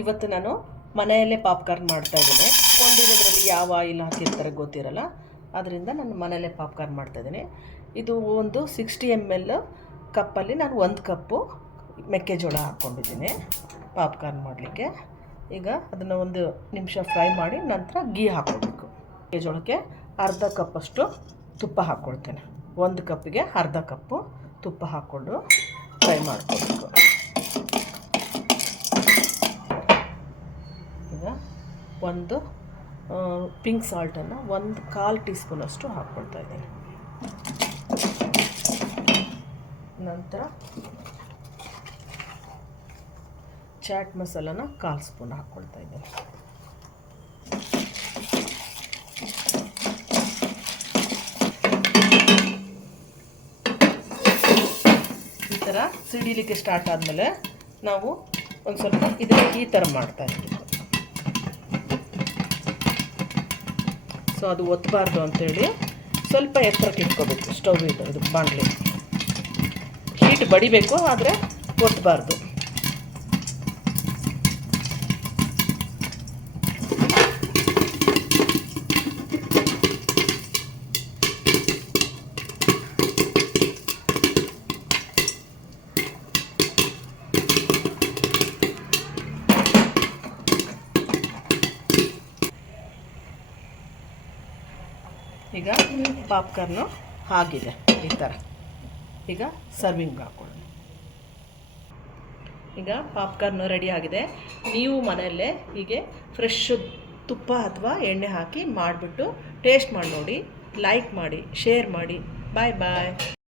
ಇವತ್ತು ನಾನು ಮನೆಯಲ್ಲೇ ಪಾಪ್ಕಾರ್ನ್ ಮಾಡ್ತಾ ಇದ್ದೀನಿ. ಕೊಂಡಿರೋದ್ರಲ್ಲಿ ಯಾವ ಆಯಿಲ್ ಹಾಕಿರ್ತಾರೆ ಗೊತ್ತಿರಲ್ಲ. ಅದರಿಂದ ನಾನು ಮನೆಯಲ್ಲೇ ಪಾಪ್ಕಾರ್ನ್ ಮಾಡ್ತಾ ಇದ್ದೀನಿ. ಇದು ಒಂದು ಸಿಕ್ಸ್ಟಿ ಎಂ ಎಲ್ ಕಪ್ಪಲ್ಲಿ ನಾನು ಒಂದು ಕಪ್ಪು ಮೆಕ್ಕೆಜೋಳ ಹಾಕ್ಕೊಂಡಿದ್ದೀನಿ ಪಾಪ್ಕಾರ್ನ್ ಮಾಡಲಿಕ್ಕೆ. ಈಗ ಅದನ್ನು ಒಂದು ನಿಮಿಷ ಫ್ರೈ ಮಾಡಿ ನಂತರ ಗೀ ಹಾಕ್ಕೊಳ್ಬೇಕು ಮೆಕ್ಕೆಜೋಳಕ್ಕೆ ಅರ್ಧ ಕಪ್ಪಷ್ಟು ತುಪ್ಪ ಹಾಕ್ಕೊಳ್ತೇನೆ. ಒಂದು ಕಪ್ಪಿಗೆ ಅರ್ಧ ಕಪ್ಪು ತುಪ್ಪ ಹಾಕ್ಕೊಂಡು ಫ್ರೈ ಮಾಡ್ಕೊಳ್ಬೇಕು ಈಗ ಒಂದು ಪಿಂಕ್ ಸಾಲ್ಟನ್ನು ಒಂದು ಕಾಲು ಟೀ ಸ್ಪೂನಷ್ಟು ಹಾಕ್ಕೊಳ್ತಾ ಇದ್ದೀನಿ. ನಂತರ ಚಾಟ್ ಮಸಾಲನ ಕಾಲು ಸ್ಪೂನ್ ಹಾಕ್ಕೊಳ್ತಾ ಇದ್ದೀನಿ. ಈ ಥರ ಸಿಡಿಲಿಕ್ಕೆ ಸ್ಟಾರ್ಟ್ ಆದಮೇಲೆ ನಾವು ಒಂದು ಸ್ವಲ್ಪ ಇದನ್ನು ಈ ಥರ ಮಾಡ್ತಾ ಇದ್ದೀವಿ ಸೊ ಅದು ಒತ್ತಬಾರ್ದು ಅಂತೇಳಿ ಸ್ವಲ್ಪ ಎತ್ತರಕ್ಕೆ ಇಟ್ಕೋಬೇಕು. ಸ್ಟವ್ ಇದು ಇದು ಬಾಣಲಿ. ಹೀಟ್ ಬಡಿಬೇಕು, ಆದರೆ ಒತ್ತಬಾರ್ದು ಈಗ ಪಾಪ್ಕಾರ್ನು ಆಗಿದೆ ಈ ಥರ ಈಗ ಸರ್ವಿಂಗ್ ಹಾಕೊಳ್ಳಿ ಈಗ ಪಾಪ್ಕಾರ್ನು ರೆಡಿ ಆಗಿದೆ. ನೀವು ಮನೆಯಲ್ಲೇ ಹೀಗೆ ಫ್ರೆಶ್ ತುಪ್ಪ ಅಥವಾ ಎಣ್ಣೆ ಹಾಕಿ ಮಾಡಿಬಿಟ್ಟು ಟೇಸ್ಟ್ ಮಾಡಿ ನೋಡಿ ಲೈಕ್ ಮಾಡಿ ಶೇರ್ ಮಾಡಿ. ಬಾಯ್ ಬಾಯ್